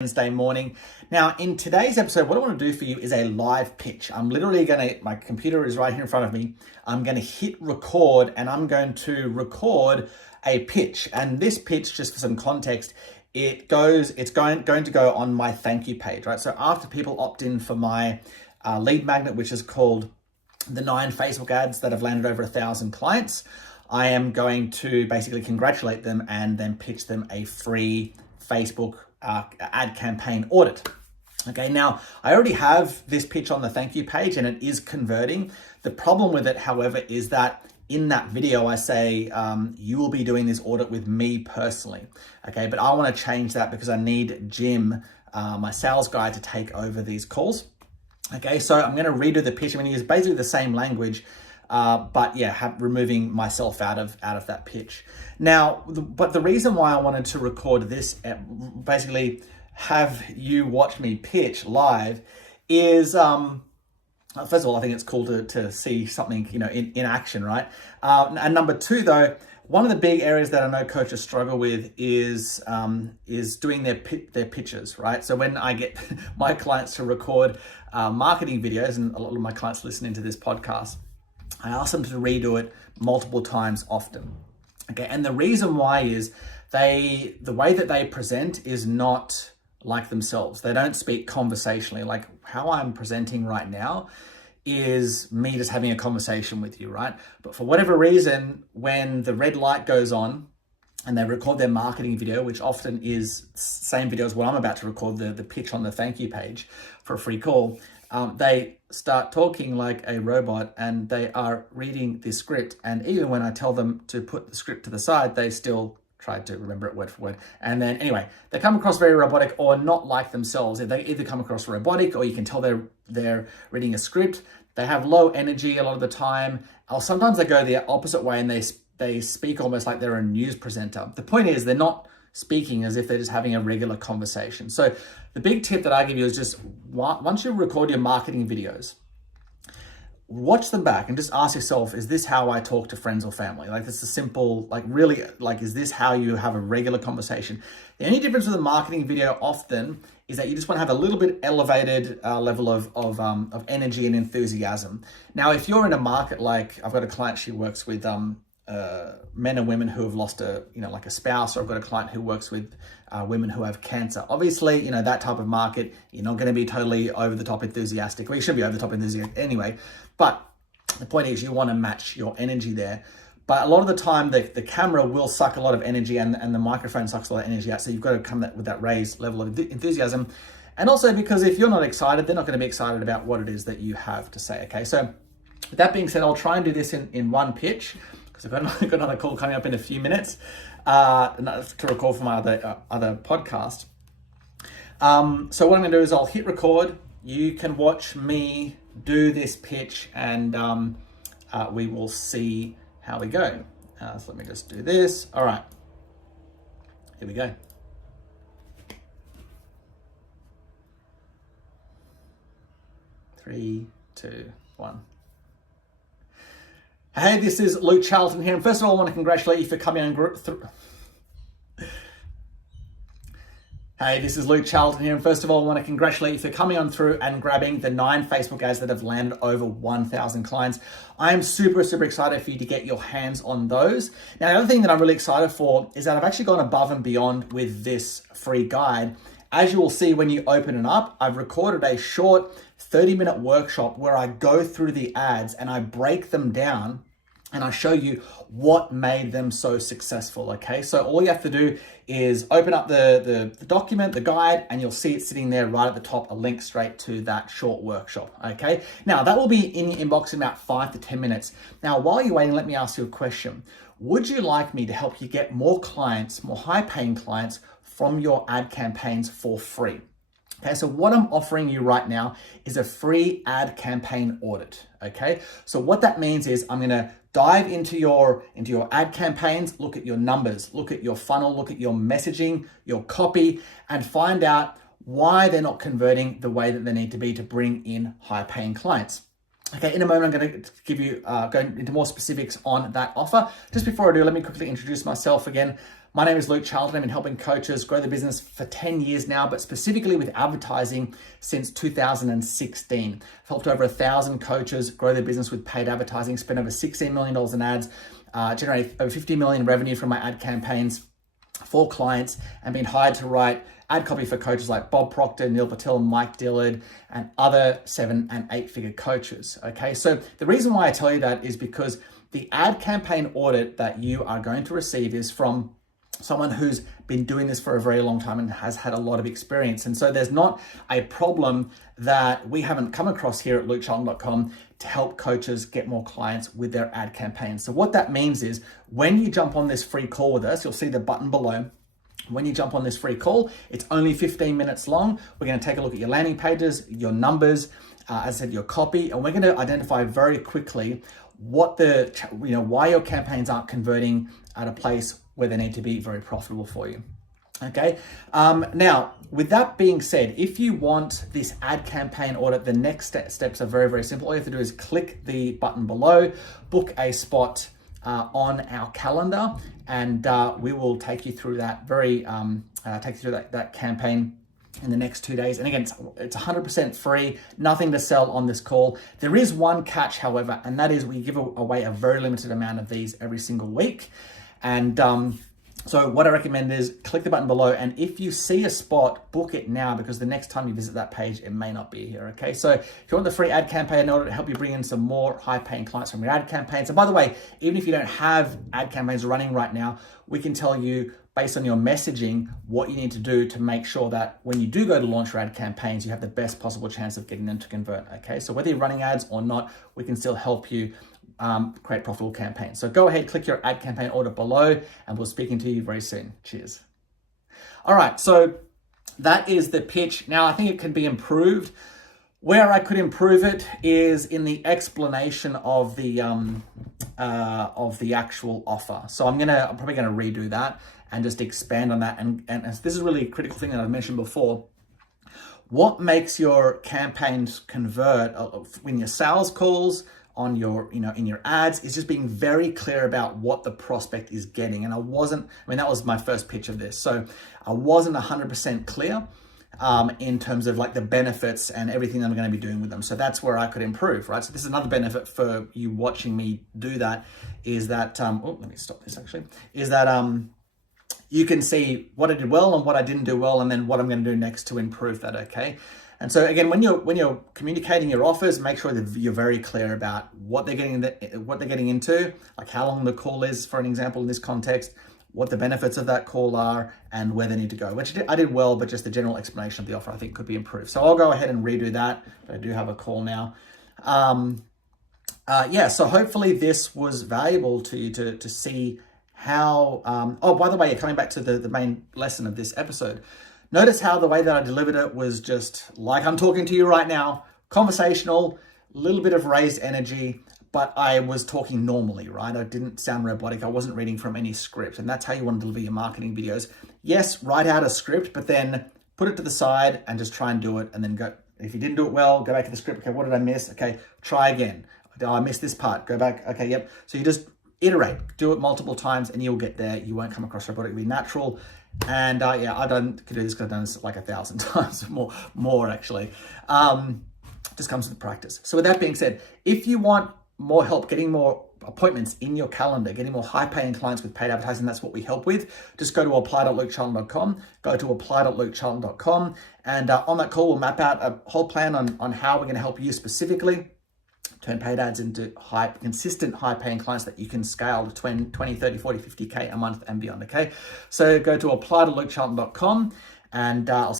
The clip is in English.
Wednesday morning. Now, in today's episode, what I want to do for you is a live pitch. I'm literally my computer is right here in front of me. I'm going to hit record and I'm going to record a pitch. And this pitch, just for some context, it's going to go on my thank you page, right? So after people opt in for my lead magnet, which is called the 9 Facebook ads that have landed over 1,000 clients, I am going to basically congratulate them and then pitch them a free Facebook ad campaign audit. Okay, now I already have this pitch on the thank you page and it is converting. The problem with it, however, is that in that video I say you will be doing this audit with me personally. Okay, but I want to change that because I need Jim, my sales guy, to take over these calls. Okay, so I'm going to redo the pitch. I'm going to use basically the same language, but yeah, removing myself out of that pitch. Now, but the reason why I wanted to record this, basically have you watch me pitch live, is first of all, I think it's cool to see something in action, right? And number two, though, one of the big areas that I know coaches struggle with is doing their pitches, right? So when I get my clients to record marketing videos, and a lot of my clients listening to this podcast, I ask them to redo it multiple times often. Okay, and the reason why is the way that they present is not like themselves. They don't speak conversationally. Like how I'm presenting right now is me just having a conversation with you, right? But for whatever reason, when the red light goes on and they record their marketing video, which often is same video as what I'm about to record, the pitch on the thank you page for a free call, they start talking like a robot and they are reading the script. And even when I tell them to put the script to the side, they still try to remember it word for word. And then anyway, they come across very robotic or not like themselves. They either come across robotic or you can tell they're reading a script. They have low energy a lot of the time. Or sometimes they go the opposite way and they speak almost like they're a news presenter. The point is they're not speaking as if they're just having a regular conversation. So the big tip that I give you is just once you record your marketing videos, watch them back and just ask yourself, is this how I talk to friends or family? Like it's a simple, really, is this how you have a regular conversation? The only difference with a marketing video often is that you just want to have a little bit elevated level of energy and enthusiasm. Now, if you're in a market like, I've got a client, she works with men and women who have lost a spouse, or I've got a client who works with women who have cancer. Obviously, that type of market, you're not going to be totally over the top enthusiastic. Well, you should be over the top enthusiastic anyway. But the point is you want to match your energy there. But a lot of the time, the camera will suck a lot of energy and the microphone sucks a lot of energy out. So you've got to come with that raised level of enthusiasm. And also because if you're not excited, they're not going to be excited about what it is that you have to say. Okay, so with that being said, I'll try and do this in one pitch, because I've got another call coming up in a few minutes to record for my other podcast. So what I'm going to do is I'll hit record. You can watch me do this pitch and we will see how we go. So let me just do this. All right, here we go. 3, 2, 1. Hey, this is Luke Charlton here. And first of all, I want to congratulate you for coming on Hey, this is Luke Charlton here. And first of all, I want to congratulate you for coming on through and grabbing the 9 Facebook ads that have landed over 1,000 clients. I am super, super excited for you to get your hands on those. Now, the other thing that I'm really excited for is that I've actually gone above and beyond with this free guide. As you will see when you open it up, I've recorded a short 30-minute workshop where I go through the ads and I break them down and I show you what made them so successful, okay? So all you have to do is open up the document, the guide, and you'll see it sitting there right at the top, a link straight to that short workshop, okay? Now, that will be in your inbox in about 5 to 10 minutes. Now, while you're waiting, let me ask you a question. Would you like me to help you get more clients, more high-paying clients from your ad campaigns for free? Okay, so what I'm offering you right now is a free ad campaign audit, okay? So what that means is I'm gonna dive into your ad campaigns, look at your numbers, look at your funnel, look at your messaging, your copy, and find out why they're not converting the way that they need to be to bring in high-paying clients. Okay, in a moment, I'm going to give you, go into more specifics on that offer. Just before I do, let me quickly introduce myself again. My name is Luke Charlton. I've been helping coaches grow their business for 10 years now, but specifically with advertising since 2016. I've helped over 1,000 coaches grow their business with paid advertising, spent over $16 million in ads, generated over 50 million revenue from my ad campaigns for clients, and been hired to write ad copy for coaches like Bob Proctor, Neil Patel, Mike Dillard, and other 7 and 8 figure coaches. Okay, so the reason why I tell you that is because the ad campaign audit that you are going to receive is from someone who's been doing this for a very long time and has had a lot of experience. And so there's not a problem that we haven't come across here at lukecharlton.com to help coaches get more clients with their ad campaigns. So what that means is when you jump on this free call with us, you'll see the button below. When you jump on this free call, it's only 15 minutes long. We're going to take a look at your landing pages, your numbers, as I said, your copy, and we're going to identify very quickly what why your campaigns aren't converting at a place where they need to be very profitable for you. Okay. Now, with that being said, if you want this ad campaign audit, the next steps are very, very simple. All you have to do is click the button below, book a spot on our calendar, and we will take you through that that campaign in the next 2 days. And again, it's 100% free, nothing to sell on this call. There is one catch, however, and that is we give away a very limited amount of these every single week. And so what I recommend is click the button below, and if you see a spot, book it now, because the next time you visit that page, it may not be here, okay? So if you want the free ad campaign in order to help you bring in some more high-paying clients from your ad campaigns, and by the way, even if you don't have ad campaigns running right now, we can tell you based on your messaging what you need to do to make sure that when you do go to launch your ad campaigns, you have the best possible chance of getting them to convert, okay? So whether you're running ads or not, we can still help you create profitable campaigns. So go ahead, click your ad campaign order below, and we'll speak to you very soon. Cheers. All right, so that is the pitch. Now, I think it can be improved. Where I could improve it is in the explanation of the actual offer. So I'm probably gonna redo that and just expand on that. And this is really a critical thing that I've mentioned before. What makes your campaigns convert when your sales calls, on your, in your ads, is just being very clear about what the prospect is getting. And that was my first pitch of this. So I wasn't 100% clear in terms of like the benefits and everything that I'm going to be doing with them. So that's where I could improve, right? So this is another benefit for you watching me do that, is that, let me stop this actually, is that you can see what I did well and what I didn't do well, and then what I'm going to do next to improve that, okay? And so again, when you're communicating your offers, make sure that you're very clear about what they're getting into, like how long the call is, for an example, in this context, what the benefits of that call are, and where they need to go, which I did well, but just the general explanation of the offer I think could be improved. So I'll go ahead and redo that, but I do have a call now. So hopefully this was valuable to you to see how, by the way, coming back to the main lesson of this episode, notice how the way that I delivered it was just like I'm talking to you right now, conversational, a little bit of raised energy, but I was talking normally, right? I didn't sound robotic. I wasn't reading from any script, and that's how you want to deliver your marketing videos. Yes, write out a script, but then put it to the side and just try and do it, and then go. If you didn't do it well, go back to the script. Okay, what did I miss? Okay, try again. Oh, I missed this part. Go back. Okay, yep. So you just iterate, do it multiple times, and you'll get there. You won't come across robotic. It'll be natural. And could do this because I've done this like 1,000 times, more actually. Just comes with practice. So with that being said, if you want more help getting more appointments in your calendar, getting more high-paying clients with paid advertising, that's what we help with. Just go to apply.lukecharlton.com, go to apply.lukecharlton.com, and on that call, we'll map out a whole plan on how we're going to help you specifically turn paid ads into consistent high-paying clients that you can scale to 20, 30, 40, 50K a month and beyond, okay? So go to apply.lukecharlton.com, and I'll